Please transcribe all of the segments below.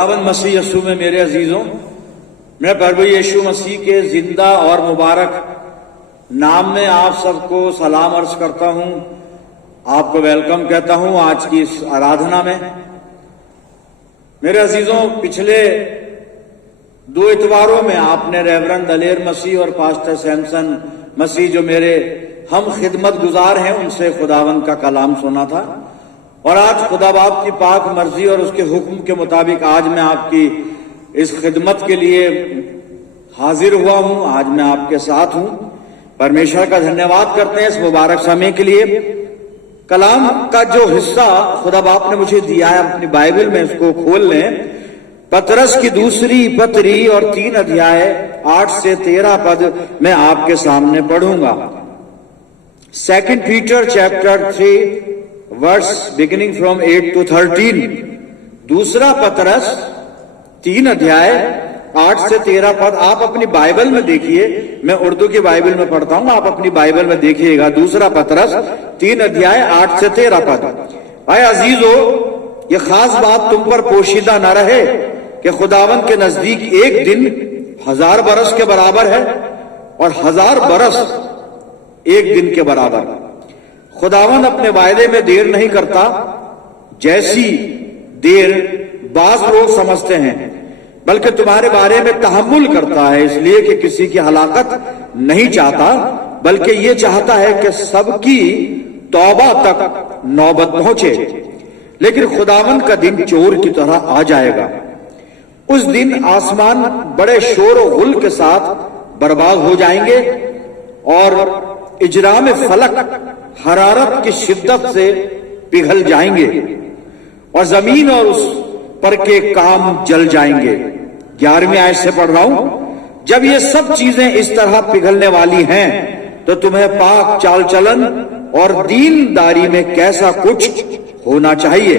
खुदावंद मसीह यीशु में मेरे अजीजों, मैं प्रभु यीशु मसीह के जिंदा और मुबारक नाम में आप सबको सलाम अर्ज करता हूं। आपको वेलकम कहता हूं आज की इस आराधना में। मेरे अजीजों, पिछले 2 इतवारों में आपने रेवरेंड दलेर मसीह और पास्टर सैमसन मसीह जो मेरे हम खिदमत गुजार हैं उनसे खुदावंद का कलाम सुना था। और आज खुदा बाप की पाक मर्जी और उसके हुक्म के मुताबिक आज मैं आपकी इस खिदमत के लिए हाजिर हुआ हूं। आज मैं आपके साथ हूं। परमेश्वर का धन्यवाद करते हैं इस मुबारक समय के लिए। कलाम का जो हिस्सा खुदा बाप ने मुझे दिया है अपनी बाइबल में, इसको खोल लें। पतरस की दूसरी पत्री और 3 अध्याय 8 से 13 पद मैं आपके सामने पढ़ूंगा। 2 Peter chapter 3 verse beginning from 8 to 13। दूसरा पतरस 3 अध्याय 8 से 13 पद आप अपनी बाइबल में देखिए। मैं उर्दू की बाइबल में पढ़ता हूं, आप अपनी बाइबल में देखिएगा। दूसरा पतरस 3 अध्याय 8 से 13 पद। आए अजीजो, ये खास बात तुम पर पोशीदा न रहे कि खुदावंद के नजदीक एक दिन 1000 बरस के बराबर है और 1000 बरस एक दिन के बराबर। खुदावंद अपने वायदे में देर नहीं करता, जैसी देर बाज लोग समझते हैं, बल्कि तुम्हारे बारे में तहम्मुल करता है, इसलिए कि किसी की हलाकत नहीं चाहता, बल्कि ये चाहता है कि सबकी तौबा तक नौबत पहुंचे। लेकिन खुदावंद का दिन चोर की तरह आ जाएगा। उस दिन आसमान बड़े शोर और गुल के साथ बर्बाद हो जाएंगे और इजराम फलक हरारत की शिद्दत से पिघल जाएंगे और जमीन और उस पर के काम जल जाएंगे। 11वीं आयत से पढ़ रहा हूं। जब ये सब चीजें इस तरह पिघलने वाली हैं तो तुम्हें पाक चाल चलन और दीनदारी में कैसा कुछ होना चाहिए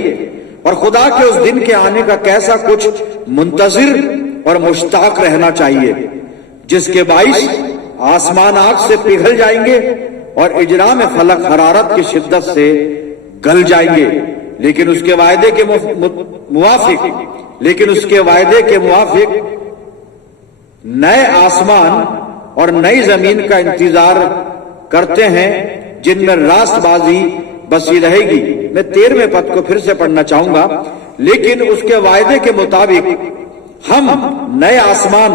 और खुदा के उस दिन के आने का कैसा कुछ मुंतजिर और मुश्ताक रहना चाहिए, जिसके बाइस आसमान आग से पिघल जाएंगे और इजरा में फलक हरारत की शिद्दत से गल जाएंगे। लेकिन उसके वायदे के मुवाफिक नए आसमान और नई जमीन का इंतजार करते हैं, जिनमें रास्तबाजी बसी रहेगी। मैं 13वें पद को फिर से पढ़ना चाहूंगा। लेकिन उसके वायदे के मुताबिक हम नए आसमान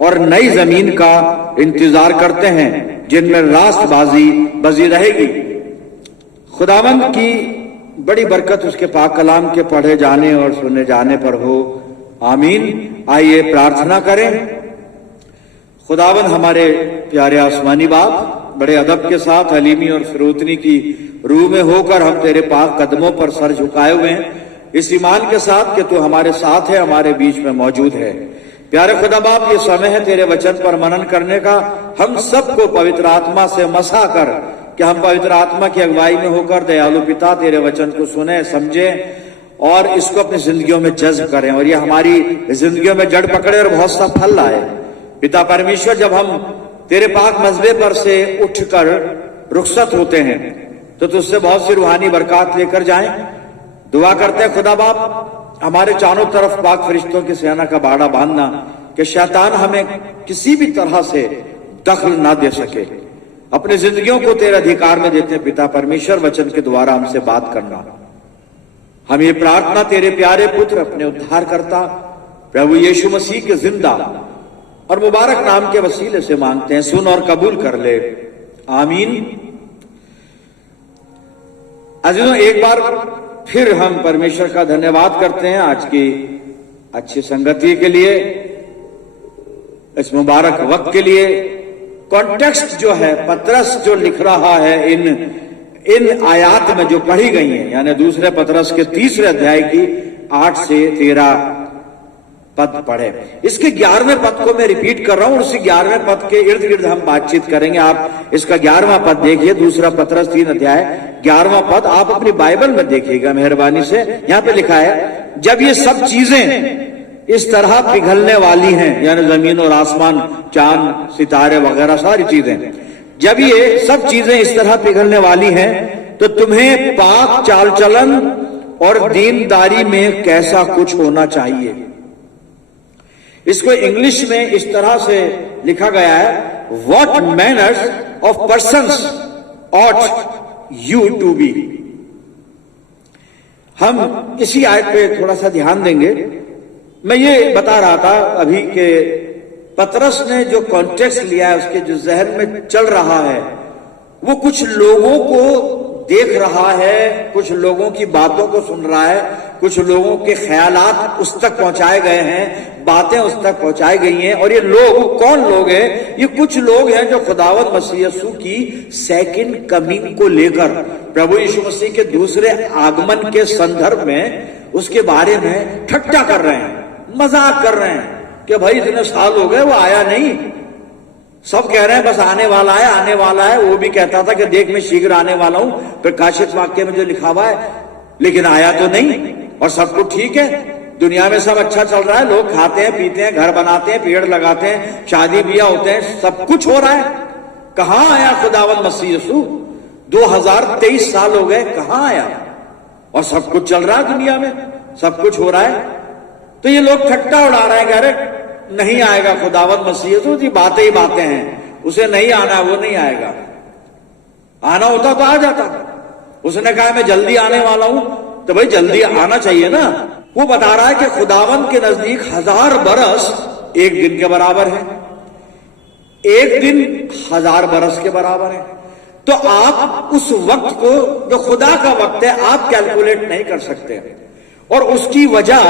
और नई जमीन का इंतजार करते हैं, जिनमें रास्तबाजी बजी रहेगी। खुदावंद की बड़ी बरकत उसके पाक कलाम के पढ़े जाने और सुने जाने पर हो। आमीन। आइए प्रार्थना करें। खुदावंद हमारे प्यारे आसमानी बाप, बड़े अदब के साथ हलीमी और फिरोतनी की रूह में होकर हम तेरे पाक कदमों पर सर झुकाए हुए हैं, इस ईमान के साथ कि तू हमारे साथ है, हमारे बीच में मौजूद है। प्यारे खुदा बाप, ये समय है तेरे वचन पर मनन करने का। हम सबको पवित्र आत्मा से मसा कर कि हम पवित्र आत्मा की अगुवाई में होकर दयालु पिता तेरे वचन को सुने, समझे और इसको अपनी जिंदगियों में जज्ब करें और ये हमारी जिंदगियों में जड़ पकड़े और बहुत सा फल लाए। पिता परमेश्वर, जब हम तेरे पाक मजबे पर से उठकर रुखसत होते हैं तो तुझसे बहुत सी रूहानी बरकत लेकर जाएं। दुआ करते हैं खुदा बाप, हमारे चारों तरफ पाक फरिश्तों की सेना का बाड़ा बांधना कि शैतान हमें किसी भी तरह से दखल ना दे सके। अपनी जिंदगियों को तेरे अधिकार में देते हैं पिता परमेश्वर, वचन के द्वारा हमसे बात करना। हम ये प्रार्थना तेरे प्यारे पुत्र अपने उद्धार करता प्रभु यीशु मसीह के जिंदा और मुबारक नाम के वसीले से मांगते हैं। सुन और कबूल कर ले। आमीन। अजीजों, एक बार फिर हम परमेश्वर का धन्यवाद करते हैं आज की अच्छी संगति के लिए, इस मुबारक वक्त के लिए। कॉन्टेक्स्ट जो है, पतरस जो लिख रहा है इन आयात में जो पढ़ी गई हैं, यानी दूसरे पतरस के 3 अध्याय की 8 से 13 पद पढ़े। इसके 11वें पद को मैं रिपीट कर रहा हूं और उसी 11वें पद के इर्द गिर्द हम बातचीत करेंगे। आप इसका 11वां पद देखिए, दूसरा पतरस 3 अध्याय 11वां पद आप अपनी बाइबल में देखिएगा मेहरबानी से। यहां पे लिखा है, जब ये सब चीजें इस तरह पिघलने वाली हैं, यानी जमीन और आसमान, चांद सितारे वगैरह सारी चीजें, जब ये सब चीजें इस तरह पिघलने वाली हैं तो तुम्हें पाक चाल चलन और दीनदारी में कैसा कुछ होना चाहिए। इसको इंग्लिश में इस तरह से लिखा गया है, what manners of persons ought you to be. हम इसी आयत पे थोड़ा सा ध्यान देंगे। मैं ये बता रहा था अभी के पतरस ने जो कॉन्टेक्स्ट लिया है, उसके जो जहन में चल रहा है, वो कुछ लोगों को देख रहा है, कुछ लोगों की बातों को सुन रहा है, कुछ लोगों के ख्यालात उस तक पहुंचाए गए हैं, बातें उस तक पहुंचाई गई हैं। और ये लोग कौन लोग हैं? ये कुछ लोग हैं जो खुदावंद मसीह यीशु की सेकंड कमिंग को लेकर, प्रभु यीशु मसीह के दूसरे आगमन के संदर्भ में उसके बारे में ठट्टा कर रहे हैं, मजाक कर रहे हैं कि भाई इतने साल हो गए वो आया नहीं। सब कह रहे हैं बस आने वाला है, आने वाला है। वो भी कहता था कि देख मैं शीघ्र आने वाला हूं, प्रकाशित वाक्य में जो लिखा हुआ है, लेकिन आया तो नहीं। और सब कुछ ठीक है, दुनिया में सब अच्छा चल रहा है, लोग खाते हैं पीते हैं, घर बनाते हैं, पेड़ लगाते हैं, शादी ब्याह होते हैं, सब कुछ हो रहा है। कहां आया खुदावंद मसीह यीशु? 2023 साल हो गए, कहां आया? और सब कुछ चल रहा है दुनिया में, सब कुछ हो रहा है। तो ये लोग ठट्टा उड़ा रहे हैं, कह रहे नहीं आएगा खुदावंद मसीह यीशु, जी बातें ही बातें हैं, उसे नहीं आना, वो नहीं आएगा। आना होता तो आ जाता। उसने कहा मैं जल्दी आने वाला हूं, तो भाई जल्दी आना चाहिए ना। वो बता रहा है कि खुदावंद के नजदीक 1000 बरस एक दिन के बराबर है, एक दिन 1000 बरस के बराबर है। तो आप उस वक्त को, जो खुदा का वक्त है, आप कैलकुलेट नहीं कर सकते। और उसकी वजह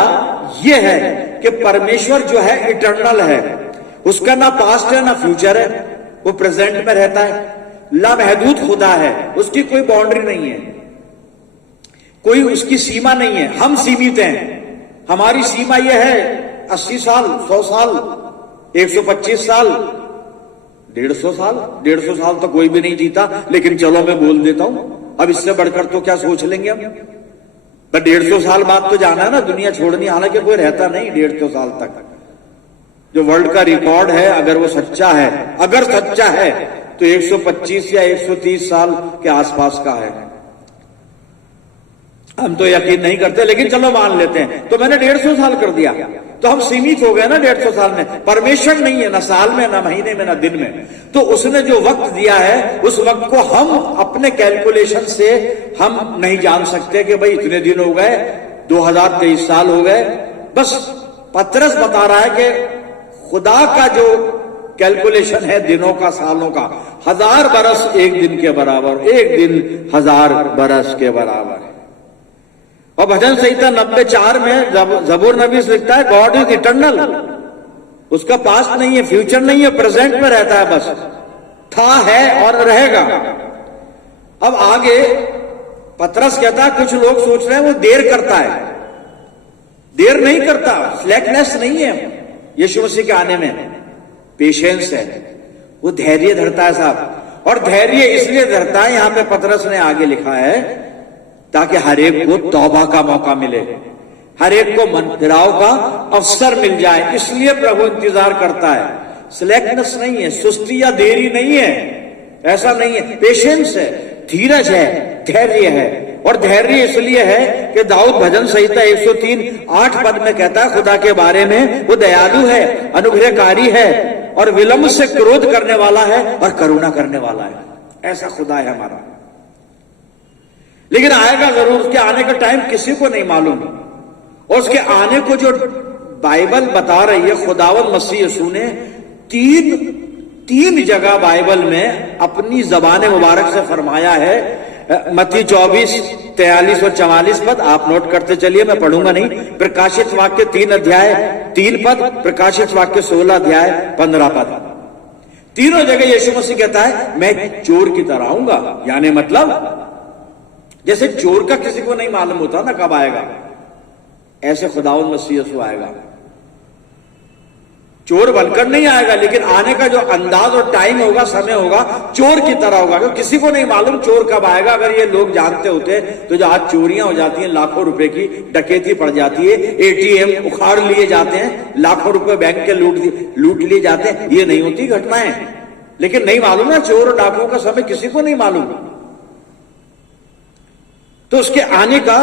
यह है कि परमेश्वर जो है इटर्नल है, उसका ना पास्ट है ना फ्यूचर है, वो प्रेजेंट में रहता है, लामहदूद खुदा है, उसकी कोई बाउंड्री नहीं है, कोई उसकी सीमा नहीं है। हम सीमित हैं, हमारी सीमा यह है 80 साल, 100 साल, 125 साल, 150 साल। 150 साल तो कोई भी नहीं जीता, लेकिन चलो मैं बोल देता हूं, अब इससे बढ़कर तो क्या सोच लेंगे हम। पर 150 साल बाद तो जाना है ना, दुनिया छोड़नी, हालांकि कोई रहता नहीं 150 साल तक। जो वर्ल्ड का रिकॉर्ड है, अगर वो सच्चा है, अगर सच्चा है, तो 125 या 130 साल के आसपास का है। हम तो यकीन नहीं करते, लेकिन चलो मान लेते हैं। तो मैंने 150 साल कर दिया, तो हम सीमित हो गए ना 150 साल में। परमेश्वर नहीं है ना साल में, ना महीने में, ना दिन में। तो उसने जो वक्त दिया है, उस वक्त को हम अपने कैलकुलेशन से हम नहीं जान सकते कि भाई इतने दिन हो गए, 2023 साल हो गए। बस पतरस बता रहा है कि खुदा का जो कैलकुलेशन है दिनों का, सालों का, 1000 बरस एक दिन के बराबर, एक दिन 1000 बरस के बराबर है। और भजन संहिता 94 में जबूर नबी लिखता है, गॉड इज इटर्नल, उसका पास्ट नहीं है, फ्यूचर नहीं है, प्रेजेंट में रहता है, बस था, है और रहेगा। अब आगे पतरस कहता है, कुछ लोग सोच रहे हैं वो देर करता है। देर नहीं करता, स्लैकनेस नहीं है यीशु मसीह के आने में, पेशेंस है, वो धैर्य धरता है साहब। और धैर्य इसलिए धरता है, यहां पे पतरस ने आगे लिखा है, ताकि हर एक को तौबा का मौका मिले, हर एक को मन फिराव का अवसर मिल जाए। इसलिए प्रभु इंतजार करता है। स्लैकनेस नहीं है, सुस्ती या देरी नहीं है, ऐसा नहीं है, पेशेंस है, धीरज है, धैर्य है। और धैर्य इसलिए है कि दाऊद भजन संहिता 103:8 पद में कहता है खुदा के बारे में, वो दयालु है, अनुग्रहकारी है, और विलंब से क्रोध करने वाला है और करुणा करने वाला है। ऐसा खुदा है हमारा। लेकिन आएगा जरूर, उसके आने का टाइम किसी को नहीं मालूम। और उसके आने को जो बाइबल बता रही है, खुदावंद मसीह यीशु ने तीन जगह बाइबल में अपनी ज़बान मुबारक से फरमाया है। मत्ती 24:43 और 44 पद आप नोट करते चलिए, मैं पढ़ूंगा नहीं। प्रकाशित वाक्य 3 अध्याय 3 पद, प्रकाशित वाक्य 16 अध्याय 15 पद। तीनों जगह यीशु मसीह कहता है मैं चोर की तरह आऊंगा। यानी मतलब जैसे चोर का किसी को नहीं मालूम होता ना कब आएगा, ऐसे खुदावंद मसीह यीशु आएगा। चोर बनकर नहीं आएगा, लेकिन आने का जो अंदाज और टाइम होगा, समय होगा, चोर की तरह होगा। क्योंकि किसी को नहीं मालूम चोर कब आएगा। अगर ये लोग जानते होते तो जो आज चोरियां हो जाती हैं, लाखों रुपए की डकैती पड़ जाती है, एटीएम उखाड़ लिए जाते हैं, लाखों रुपए बैंक के लूट लिए जाते हैं, ये नहीं होती घटनाएं। लेकिन नहीं मालूम ना, चोर और डाकुओं का समय किसी को नहीं मालूम, तो उसके आने का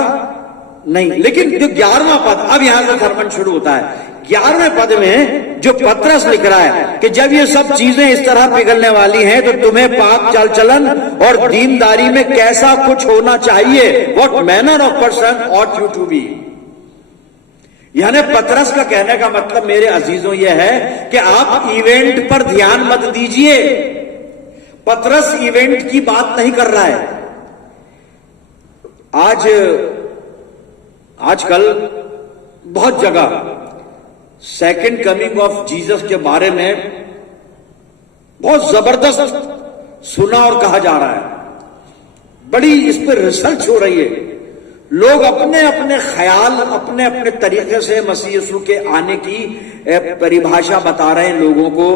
नहीं। लेकिन जो 11वां पद, अब यहां से सरमन शुरू होता है। 11वें पद में जो पतरस लिख रहा है कि जब ये सब चीजें इस तरह पिघलने वाली हैं तो तुम्हें पाप चाल चलन और दीनदारी में कैसा कुछ होना चाहिए, what manner of person ought you to be. यानी पतरस का कहने का मतलब मेरे अजीजों यह है कि आप इवेंट पर ध्यान मत दीजिए। पतरस इवेंट की बात नहीं कर रहा है। आजकल बहुत जगह सेकंड कमिंग ऑफ जीसस के बारे में बहुत जबरदस्त सुना और कहा जा रहा है। बड़ी इस पर रिसर्च हो रही है। लोग अपने अपने ख्याल अपने अपने तरीके से मसीह यीशु के आने की परिभाषा बता रहे हैं लोगों को।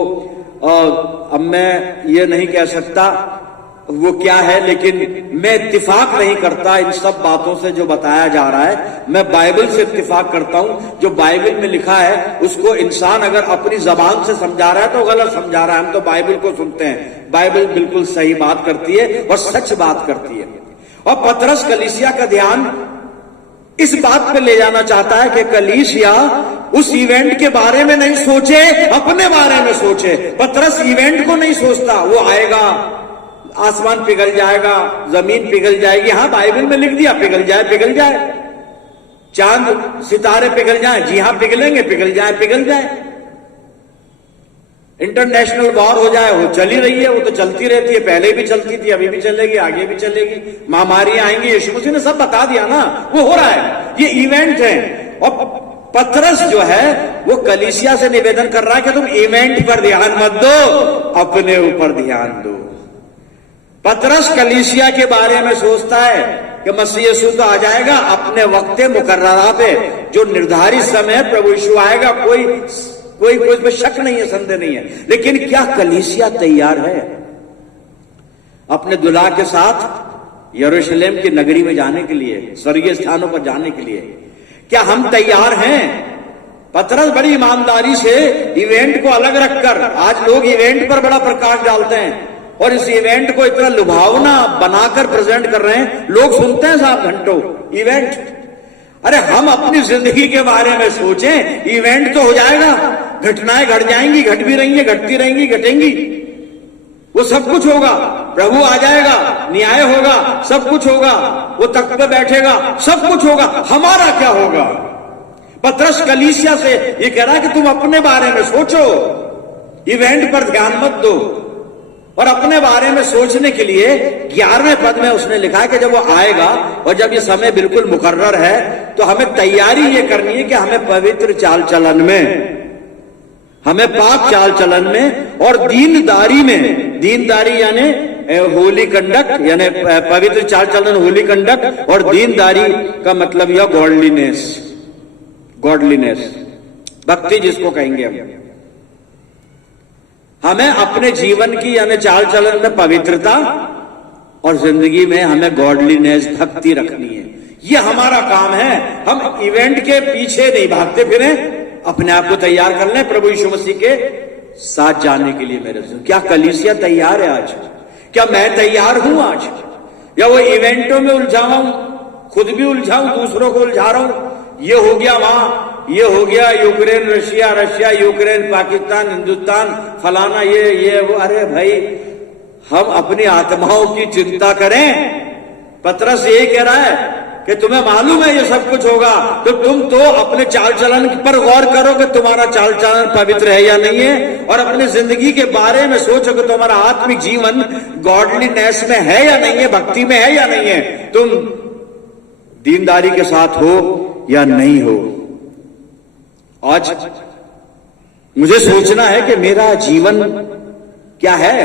अब मैं ये नहीं कह सकता वो क्या है, लेकिन मैं इत्तिफाक नहीं करता इन सब बातों से जो बताया जा रहा है। मैं बाइबल से इत्तिफाक करता हूं। जो बाइबल में लिखा है उसको इंसान अगर अपनी जबान से समझा रहा है तो गलत समझा रहा है। हम तो बाइबल को सुनते हैं। बाइबल बिल्कुल सही बात करती है और सच बात करती है। और पतरस कलीसिया का ध्यान इस बात पे ले जाना चाहता है कि कलीसिया उस इवेंट के बारे में नहीं सोचे, अपने बारे में सोचे। पतरस इवेंट को नहीं सोचता, वो आएगा, आसमान पिघल जाएगा, जमीन पिघल जाएगी। हां, बाइबल में लिख दिया पिघल जाए पिघल जाए, चांद सितारे पिघल जाए, जी हां पिघलेंगे, पिघल जाए पिघल जाए। इंटरनेशनल वॉर हो जाए, वो चली रही है, वो तो चलती रहती है, पहले भी चलती थी, अभी भी चलेगी, आगे भी चलेगी। महामारियां आएंगी, यीशु मसीह ने सब बता दिया ना, वो हो रहा है। ये इवेंट है। और पतरस जो है वो कलीसिया से निवेदन कर रहा है कि तुम इवेंट पर ध्यान मत दो, अपने ऊपर ध्यान दो। पतरस कलीसिया के बारे में सोचता है कि मसीह यीशु तो आ जाएगा अपने वक्त मुकर्ररा पे, जो निर्धारित समय प्रभु यीशु आएगा, कोई इसमें शक नहीं है, संदेह नहीं है। लेकिन क्या कलीसिया तैयार है अपने दुल्हा के साथ यरूशलेम की नगरी में जाने के लिए, स्वर्गीय स्थानों पर जाने के लिए? क्या हम तैयार हैं? पतरस बड़ी ईमानदारी से इवेंट को अलग रखकर, आज लोग इवेंट पर बड़ा प्रकाश डालते हैं और इस इवेंट को इतना लुभावना बनाकर प्रेजेंट कर रहे हैं। लोग सुनते हैं साहब घंटों इवेंट। अरे हम अपनी जिंदगी के बारे में सोचें। इवेंट तो हो जाएगा, घटनाएं घट जाएंगी, घट भी रही है, घटती रहेंगी, घटेंगी, वो सब कुछ होगा। प्रभु आ जाएगा, न्याय होगा, सब कुछ होगा, वो तख्त पे बैठेगा, सब कुछ होगा। हमारा क्या होगा? पतरस कलीसिया से ये कह रहा है कि तुम अपने बारे में सोचो, इवेंट पर ध्यान मत दो। और अपने बारे में सोचने के लिए 11वें पद में उसने लिखा है कि जब वो आएगा और जब ये समय बिल्कुल मुकर्रर है तो हमें तैयारी ये करनी है कि हमें पवित्र चाल चलन में, हमें पाक चाल चलन में और दीनदारी में, दीनदारी यानी होली कंडक्ट, यानी पवित्र चाल चलन होली कंडक्ट, और दीनदारी का मतलब यह गॉडलीनेस, गॉडलीनेस भक्ति जिसको कहेंगे हम। हमें अपने जीवन की यानी चाल चलन में पवित्रता और जिंदगी में हमें गॉडलीनेस, भक्ति रखनी है। ये हमारा काम है। हम इवेंट के पीछे नहीं भागते फिरे, अपने आप को तैयार कर लें प्रभु यीशु मसीह के साथ जाने के लिए। मेरे से क्या कलीसिया तैयार है आज? क्या मैं तैयार हूं आज? या वो इवेंटों में उलझा हूं, खुद भी उलझाऊं, दूसरों को उलझा रहा हूं? ये हो गया वहां, ये हो गया Ukraine Russia, Russia Ukraine, Pakistan Hindustan, फलाना ये वो। अरे भाई, हम अपनी आत्माओं की चिंता करें। पतरस यही कह रहा है कि तुम्हें मालूम है ये सब कुछ होगा, तो तुम तो अपने चाल चलन पर गौर करो कि तुम्हारा चाल चलन पवित्र है या नहीं है, और अपनी जिंदगी के बारे में सोचो कि तुम्हारा आत्मिक जीवन गॉडलीनेस में है या नहीं है, भक्ति में है या नहीं है, तुम दीनदारी के साथ हो या नहीं हो। आज मुझे सोचना है कि मेरा जीवन क्या है।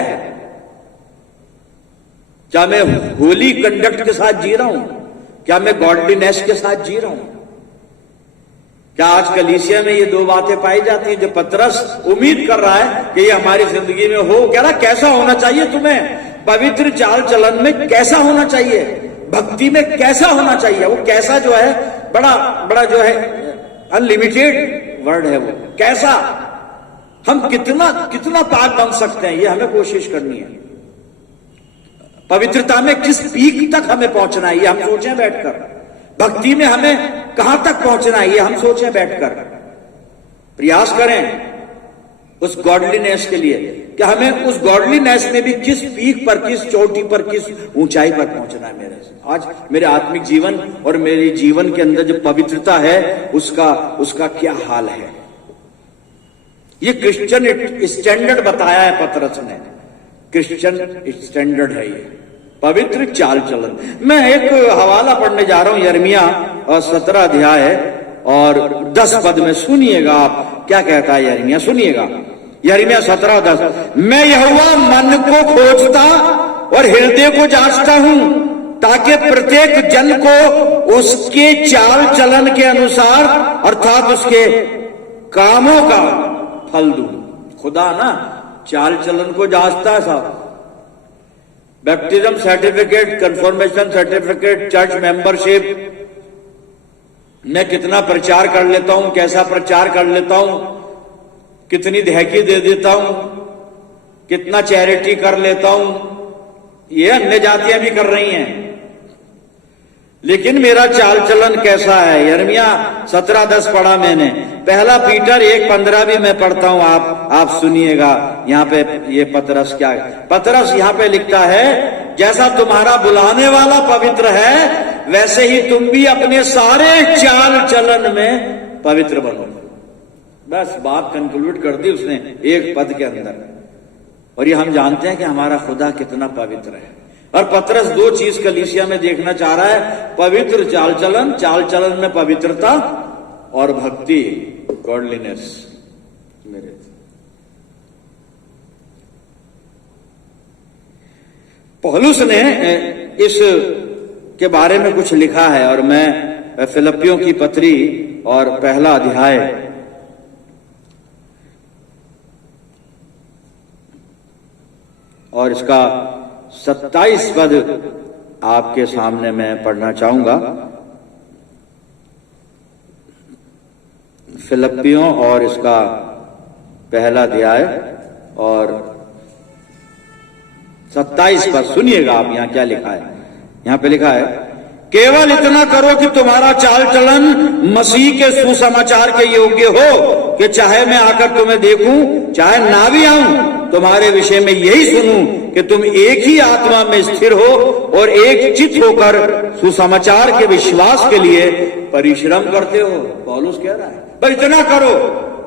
क्या मैं होली कंडक्ट के साथ जी रहा हूं? क्या मैं गॉडलीनेस के साथ जी रहा हूं? क्या आज कलीसिया में ये दो बातें पाई जाती हैं जो पतरस उम्मीद कर रहा है कि ये हमारी जिंदगी में हो? कह रहा कैसा होना चाहिए तुम्हें? पवित्र चाल चलन में कैसा होना चाहिए? भक्ति में कैसा होना चाहिए? वो कैसा जो है बड़ा जो है अनलिमिटेड वर्ड है। वो कैसा, हम कितना पाक बन सकते हैं, ये हमें कोशिश करनी है। पवित्रता में किस पीक तक हमें पहुंचना है, ये हम सोचें बैठकर। भक्ति में हमें कहां तक पहुंचना है, ये हम सोचें बैठकर। प्रयास करें उस गॉडलीनेस के लिए कि हमें उस गॉडलीनेस में भी किस पीक पर, किस चोटी पर, किस ऊंचाई पर पहुंचना है। मेरे आज मेरे आत्मिक जीवन और मेरे जीवन के अंदर जो पवित्रता है उसका क्या हाल है। ये क्रिश्चियन स्टैंडर्ड बताया है पतरस ने, क्रिश्चियन स्टैंडर्ड है ये पवित्र चाल चलन। मैं एक हवाला पढ़ने जा रहा हूं, यिर्मयाह 17 अध्याय और 10 पद में। सुनिएगा आप क्या कहता है यिर्मयाह, सुनिएगा। यिर्मयाह 17:10, मैं यहोवा मन को खोजता और हृदय को जांचता हूं, ताकि प्रत्येक जन को उसके चाल चलन के अनुसार अर्थात उसके कामों का फल दूं। खुदा ना चाल चलन को जांचता है साहब। Baptism certificate, confirmation certificate, church membership, मैं कितना प्रचार कर लेता हूं, कैसा प्रचार कर लेता हूं, कितनी दहकी दे देता हूं, कितना चैरिटी कर लेता हूं, ये अन्य जातियां भी कर रही हैं। लेकिन मेरा चाल चलन कैसा है? यिर्मयाह 17:10 पढ़ा मैंने। पहला पीटर 1:15 भी मैं पढ़ता हूं, आप सुनिएगा। यहां पे ये पतरस क्या है? पतरस यहां पे लिखता है, जैसा तुम्हारा बुलाने वाला पवित्र है वैसे ही तुम भी अपने सारे चाल चलन में पवित्र बनो। बस बात कंक्लूड कर दी उसने एक पद के अंदर। और ये हम जानते हैं कि हमारा खुदा कितना पवित्र है। और पतरस 2 चीज कलीसिया में देखना चाह रहा है, पवित्र चाल चलन में पवित्रता और भक्ति, गॉडलीनेस। मेरे पौलुस ने इस के बारे में कुछ लिखा है और मैं फिलिप्पियों की पत्री और पहला अध्याय और इसका 27 पद आपके सामने मैं पढ़ना चाहूंगा। फिलिप्पियों और इसका पहला अध्याय और 27 पद सुनिएगा आप। यहां क्या लिखा है? यहां पे लिखा है, केवल इतना करो कि तुम्हारा चाल चलन मसीह के सुसमाचार के योग्य हो, कि चाहे मैं आकर तुम्हें देखूं चाहे ना भी आऊं, तुम्हारे विषय में यही सुनूं कि तुम एक ही आत्मा में स्थिर हो और एक चित्त होकर सुसमाचार के विश्वास के लिए परिश्रम करते हो। पौलुस कह रहा है बस इतना करो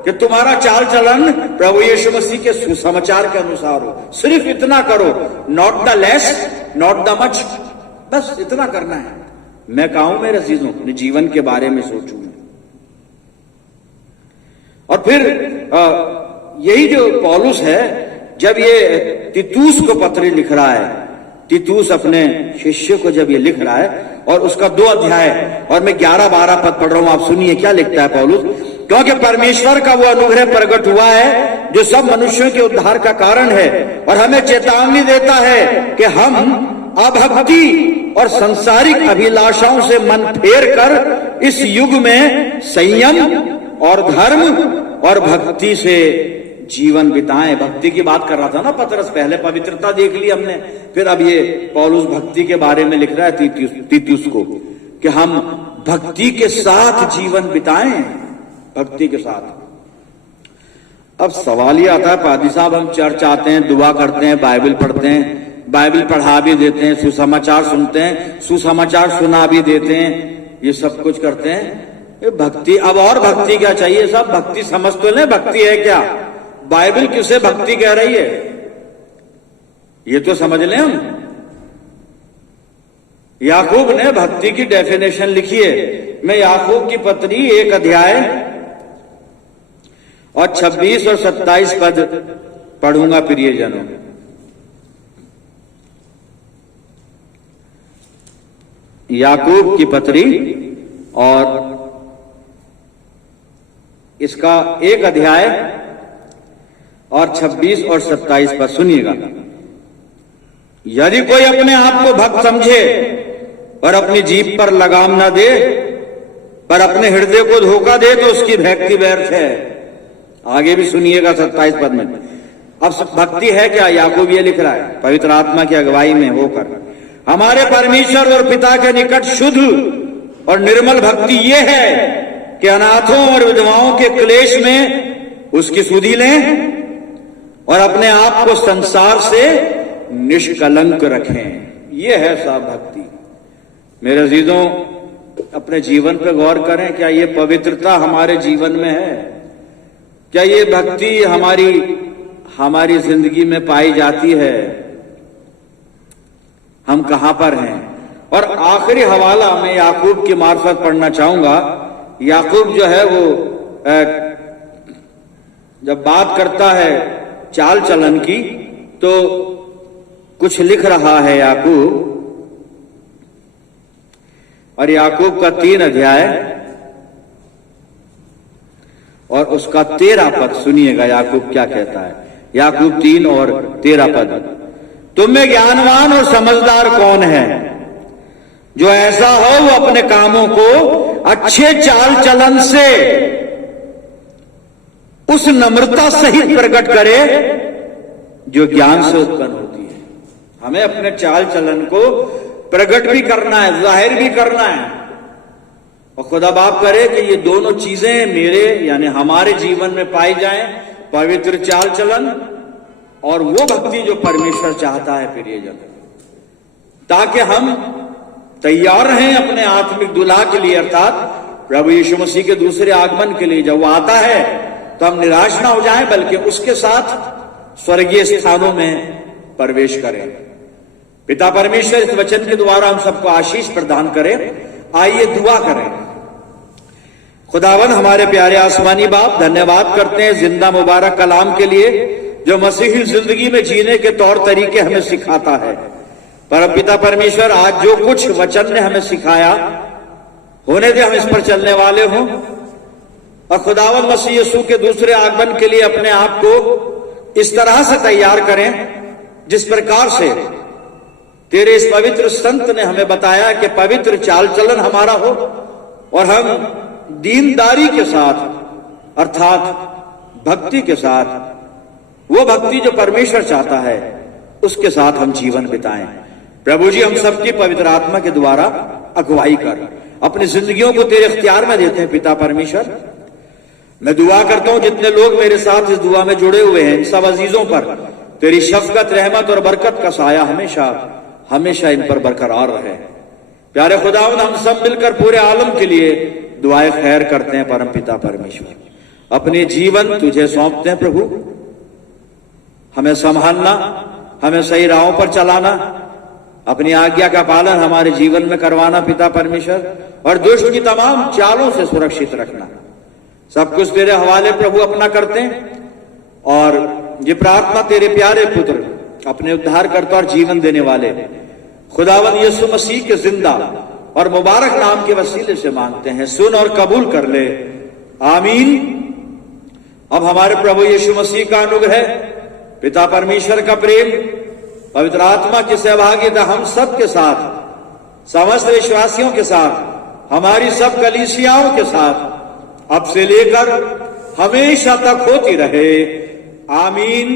कि तुम्हारा चाल चलन प्रभु यीशु मसीह के सुसमाचार के अनुसार हो। सिर्फ इतना करो, not the less not the much, बस इतना करना है। मैं कहूं मेरे अजीजों, अपने जीवन के बारे में सोचूं। और फिर यही जो पौलुस है, जब ये तीतुस को पत्र लिख रहा है, तीतुस अपने शिष्य को जब ये लिख रहा है, और उसका 2 अध्याय और मैं 11-12 पद पढ़ रहा हूं, आप सुनिए क्या लिखता है पौलुस। क्योंकि परमेश्वर का वो अनुग्रह प्रकट हुआ है जो सब मनुष्यों के उद्धार का कारण है, और हमें चेतावनी देता है कि हम अभक्ति और सांसारिक अभिलाषाओं से मन फेर कर इस युग में संयम और धर्म और भक्ति से जीवन बिताएं। भक्ति की बात कर रहा था ना पतरस, पहले पवित्रता देख ली हमने, फिर अब ये पौलुस भक्ति के बारे में लिख रहा है तीतुस को कि हम भक्ति के साथ जीवन बिताएं, भक्ति के साथ। अब सवाल ये आता है, पादी साहब हम चर्च आते हैं, दुआ करते हैं, बाइबल पढ़ते हैं, बाइबल पढ़ा भी देते हैं, सुसमाचार सुनते हैं, सुसमाचार सुना भी देते हैं, ये सब कुछ करते हैं, ये भक्ति। अब और भक्ति क्या चाहिए? सब भक्ति समझ तो ले, भक्ति है क्या? बाइबल किसे भक्ति कह रही है ये तो समझ लें हम। याकूब ने भक्ति की डेफिनेशन लिखी है। मैं याकूब की पत्री 1 अध्याय और 26 और 27 पद पढ़ूंगा प्रियजनों। याकूब की पत्री और इसका 1 अध्याय और 26 और 27 पर सुनिएगा। यदि कोई अपने आप को भक्त समझे और अपनी जीभ पर लगाम ना दे, पर अपने हृदय को धोखा दे, तो उसकी भक्ति व्यर्थ है। आगे भी सुनिएगा 27 पद में। अब भक्ति है क्या? याकूब ये लिख रहा है, पवित्र आत्मा की अगुवाई में होकर हमारे परमेश्वर और पिता के निकट शुद्ध और निर्मल भक्ति ये है कि अनाथों और विधवाओं के क्लेश में उसकी सुधि लें और अपने आप को संसार से निष्कलंक रखें। यह है साहब भक्ति। मेरे अजीजों, अपने जीवन पर गौर करें, क्या ये पवित्रता हमारे जीवन में है? क्या ये भक्ति हमारी जिंदगी में पाई जाती है? हम कहां पर हैं? और आखिरी हवाला मैं याकूब की मार्फत पढ़ना चाहूंगा। याकूब जो है वो जब बात करता है चाल चलन की, तो कुछ लिख रहा है याकूब, और याकूब का 3 अध्याय और उसका 13 पद सुनिएगा। याकूब क्या कहता है? याकूब 3 और 13 पद। तुम में ज्ञानवान और समझदार कौन है, जो ऐसा हो वो अपने कामों को अच्छे चाल चलन से उस नम्रता सहित प्रकट करे जो ज्ञान से उत्पन्न होती है। हमें अपने चाल चलन को प्रकट भी करना है, जाहिर भी करना है, और खुदा बाप करे कि ये दोनों चीजें मेरे यानी हमारे जीवन में पाई जाएं, पवित्र चाल चलन और वो भक्ति जो परमेश्वर चाहता है प्रियजन, ताकि हम तैयार रहें अपने आत्मिक दुल्हा के लिए, अर्थात प्रभु यीशु मसीह के दूसरे आगमन के लिए। जब वो आता है तो हम निराश ना हो जाएं, बल्कि उसके साथ स्वर्गीय स्थानों में प्रवेश करें। पिता परमेश्वर इस वचन के द्वारा हम सबको आशीष प्रदान करें। आइए दुआ करें। खुदावन हमारे प्यारे आसमानी बाप, धन्यवाद करते हैं जिंदा मुबारक कलाम के लिए, जो मसीही जिंदगी में जीने के तौर तरीके हमें सिखाता है। परम पिता परमेश्वर, आज जो कुछ वचन ने हमें सिखाया, होने दे हम इस पर चलने वाले हों, और खुदावन मसीह यीशु के दूसरे आगमन के लिए अपने आप को इस तरह से तैयार करें जिस प्रकार से तेरे इस पवित्र संत ने हमें बताया कि पवित्र चाल चलन हमारा हो, और हम दीनदारी के साथ अर्थात भक्ति के साथ, वो भक्ति जो परमेश्वर चाहता है, उसके साथ हम जीवन बिताएं। प्रभु जी, हम सबकी पवित्र आत्मा के द्वारा अगुवाई कर अपनी जिंदगियों को तेरे इख्तियार में देते हैं। पिता परमेश्वर, मैं दुआ करता हूं जितने लोग मेरे साथ इस दुआ में जुड़े हुए हैं, सब अजीजों पर तेरी शफकत, रहमत और बरकत का साया हमेशा हमेशा इन पर बरकरार रहे। प्यारे खुदावंद, हम सब मिलकर पूरे आलम के लिए दुआएं खैर करते हैं। परम पिता परमेश्वर, अपने जीवन तुझे सौंपते हैं प्रभु। हमें संभालना, हमें सही राहों पर चलाना, अपनी आज्ञा का पालन हमारे जीवन में करवाना पिता परमेश्वर, और दुष्ट की तमाम चालों से सुरक्षित रखना। सब कुछ तेरे हवाले प्रभु अपना करते हैं, और ये प्रार्थना तेरे प्यारे पुत्र, अपने उद्धारकर्ता और जीवन देने वाले खुदावंद यीशु मसीह के जिंदा और मुबारक नाम के वसीले से मांगते हैं। सुन और कबूल कर ले, आमीन। अब हमारे प्रभु यीशु मसीह का अनुग्रह, पिता परमेश्वर का प्रेम, पवित्र आत्मा की सहभागिता हम सब के साथ, समस्त विश्वासियों के साथ, हमारी सब कलीसियाओं के साथ अब से लेकर हमेशा तक होती रहे। आमीन।